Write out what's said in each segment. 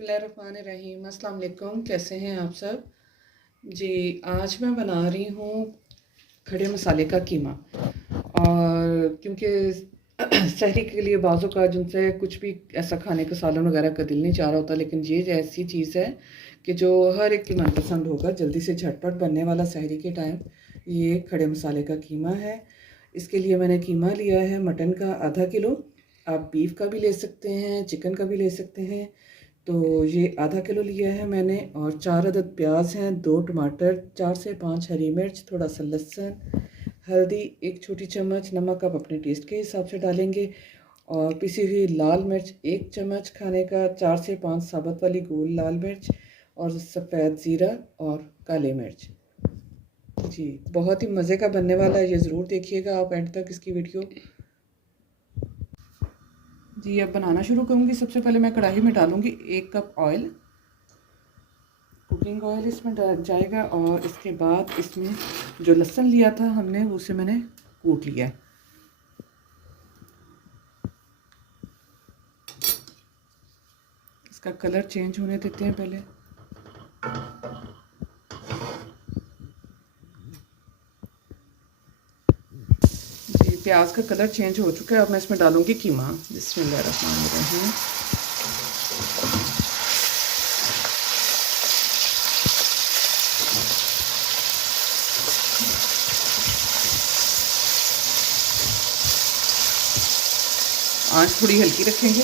बिस्मिल्लाहिर्रहमानिर्रहीम। अस्सलाम वालेकुम। कैसे हैं आप सब जी। आज मैं बना रही हूँ खड़े मसाले का कीमा। और क्योंकि सहरी के लिए बाज़ों का जिनसे कुछ भी ऐसा खाने का सालन वगैरह का दिल नहीं चाह रहा होता, लेकिन ये ऐसी चीज़ है कि जो हर एक की मनपसंद होगा, जल्दी से झटपट बनने वाला सहरी के टाइम ये खड़े मसाले का कीमा है। इसके लिए मैंने कीमा लिया है मटन का आधा किलो। आप बीफ का भी ले सकते हैं, चिकन का भी ले सकते हैं। तो ये आधा किलो लिया है मैंने। और 4 अदद प्याज हैं, 2 टमाटर, 4 से 5 हरी मिर्च, थोड़ा सा लहसुन, हल्दी 1 छोटी चम्मच, नमक आप अपने टेस्ट के हिसाब से डालेंगे। और पिसी हुई लाल मिर्च 1 चम्मच खाने का, 4 से 5 साबुत वाली गोल लाल मिर्च, और सफ़ेद ज़ीरा और काली मिर्च। जी बहुत ही मज़े का बनने वाला है, ये ज़रूर देखिएगा आप एंड तक इसकी वीडियो। जी अब बनाना शुरू करूँगी। सबसे पहले मैं कढ़ाई में डालूँगी 1 कप ऑयल, कुकिंग ऑयल इसमें डाल जाएगा। और इसके बाद इसमें जो लहसुन लिया था हमने उसे मैंने कूट लिया है। इसका कलर चेंज होने देते हैं पहले। जी प्याज का कलर चेंज हो चुका है। अब मैं इसमें डालूँगी कीमा। बिस्मिल्लाहिर्रहमानिर्रहीम। आँच थोड़ी हल्की रखेंगे।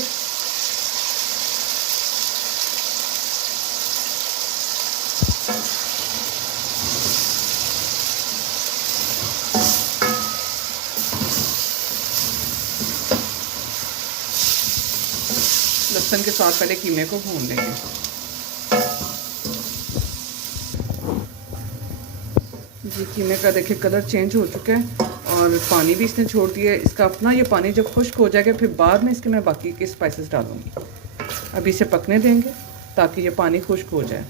लहसुन के साथ पहले कीमे को भून लेंगे। जी कीमे का देखिए कलर चेंज हो चुका है और पानी भी इसने छोड़ दिया है। इसका अपना ये पानी जब खुश्क हो जाएगा फिर बाद में इसके मैं बाकी के स्पाइसेस डालूँगी। अभी इसे पकने देंगे ताकि ये पानी खुश्क हो जाए।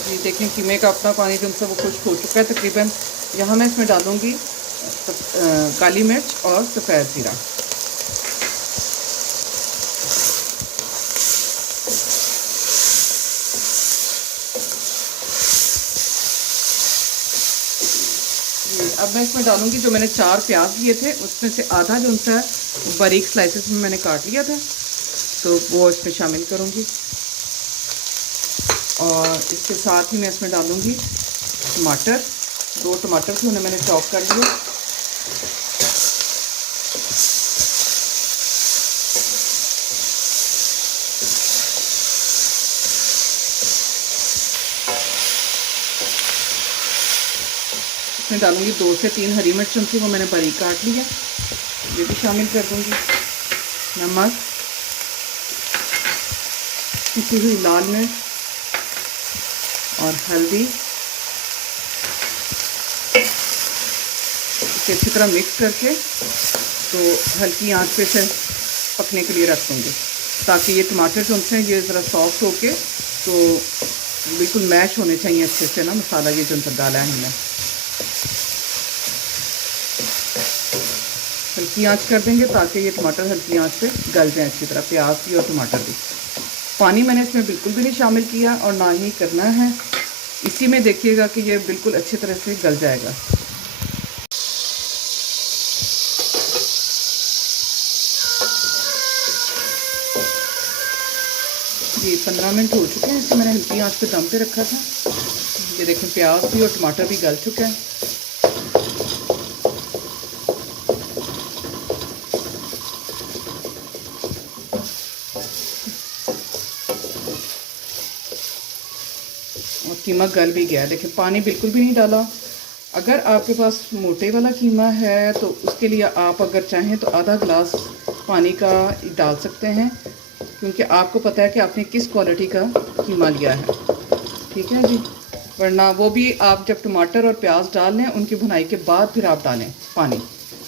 जी देखें कीमे का अपना पानी जो सा वो खुश्क हो चुका है तकरीबन। यहाँ मैं इसमें डालूँगी काली मिर्च और सफ़ेद ज़ीरा। अब मैं इसमें डालूंगी जो मैंने 4 प्याज लिए थे उसमें से आधा जो उनसा बारीक स्लाइसेस में मैंने काट लिया था, तो वो इसमें शामिल करूंगी। और इसके साथ ही मैं इसमें डालूंगी टमाटर। 2 टमाटर थे उन्हें मैंने चॉप कर लिया। इसमें डालूंगी 2 से 3 हरी मिर्च थी, वो मैंने बारीक काट लिया, ये भी शामिल कर दूंगी। नमक, पिसी हुई लाल मिर्च और हल्दी। इसे अच्छी तरह मिक्स करके तो हल्की आंच पे से पकने के लिए रख दूँगी ताकि ये टमाटर जो हैं ये ज़रा सॉफ्ट होके तो बिल्कुल मैश होने चाहिए अच्छे से ना मसाला ये जो डाला है हमने। हल्की आंच कर देंगे ताकि ये टमाटर हल्की आंच पे गल जाए अच्छी तरह, प्याज भी और टमाटर भी। पानी मैंने इसमें बिल्कुल भी नहीं शामिल किया और ना ही करना है। इसी में देखिएगा कि ये बिल्कुल अच्छी तरह से गल जाएगा। जी 15 मिनट हो चुके हैं। इसे मैंने हल्की आंच पे दम पे रखा था। ये देखें प्याज भी और टमाटर भी गल चुके हैं। और कीमा गल भी गया। देखिए पानी बिल्कुल भी नहीं डाला। अगर आपके पास मोटे वाला कीमा है तो उसके लिए आप अगर चाहें तो आधा गिलास पानी का डाल सकते हैं, क्योंकि आपको पता है कि आपने किस क्वालिटी का कीमा लिया है। ठीक है जी। वरना वो भी आप जब टमाटर और प्याज डाल लें उनकी भुनाई के बाद फिर आप डालें पानी,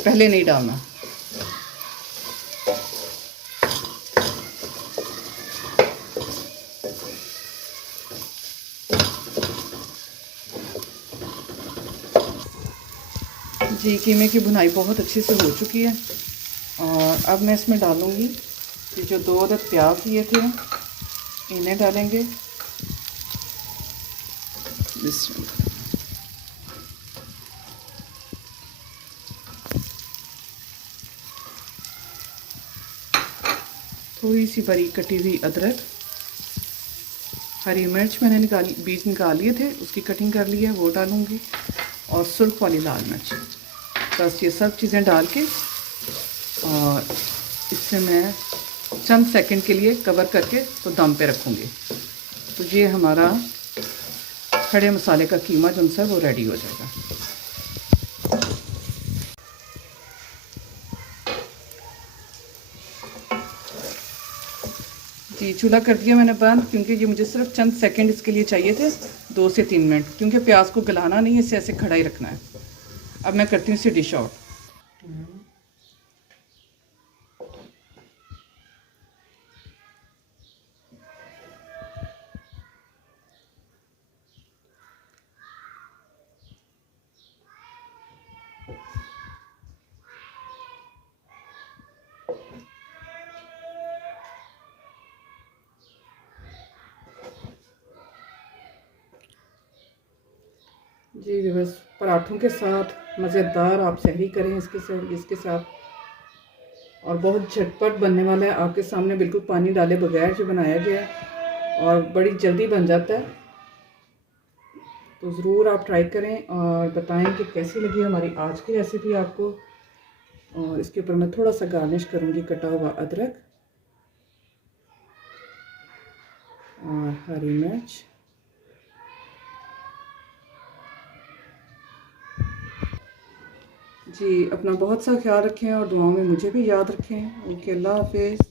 पहले नहीं डालना। जी कीमे की भुनाई बहुत अच्छे से हो चुकी है। और अब मैं इसमें डालूँगी ये जो 2 अदद प्याज लिए थे इन्हें डालेंगे। थोड़ी सी बारीक कटी हुई अदरक, हरी मिर्च मैंने बीज निकाल लिए थे, उसकी कटिंग कर ली है, वो डालूँगी, और सुर्ख वाली लाल मिर्च। बस ये सब चीज़ें डाल के और इससे मैं चंद सेकंड के लिए कवर करके तो दम पे रखूँगी। तो ये हमारा खड़े मसाले का कीमा जो है वो रेडी हो जाएगा। जी चूल्हा कर दिया मैंने बंद, क्योंकि ये मुझे सिर्फ चंद सेकंड इसके लिए चाहिए थे, 2 से 3 मिनट, क्योंकि प्याज को गलाना नहीं है, इसे ऐसे खड़ा ही रखना है। अब मैं करती हूँ इसे डिश आउट। जी बस पराठों के साथ मज़ेदार आप सहरी करें इसके साथ, और बहुत झटपट बनने वाला है। आपके सामने बिल्कुल पानी डाले बगैर जो बनाया गया है और बड़ी जल्दी बन जाता है। तो ज़रूर आप ट्राई करें और बताएं कि कैसी लगी हमारी आज की रेसिपी आपको। और इसके ऊपर मैं थोड़ा सा गार्निश करूँगी कटा हुआ अदरक और हरी मिर्च। जी अपना बहुत सा ख्याल रखें और दुआओं में मुझे भी याद रखें। ओके, अल्लाह हाफिज़।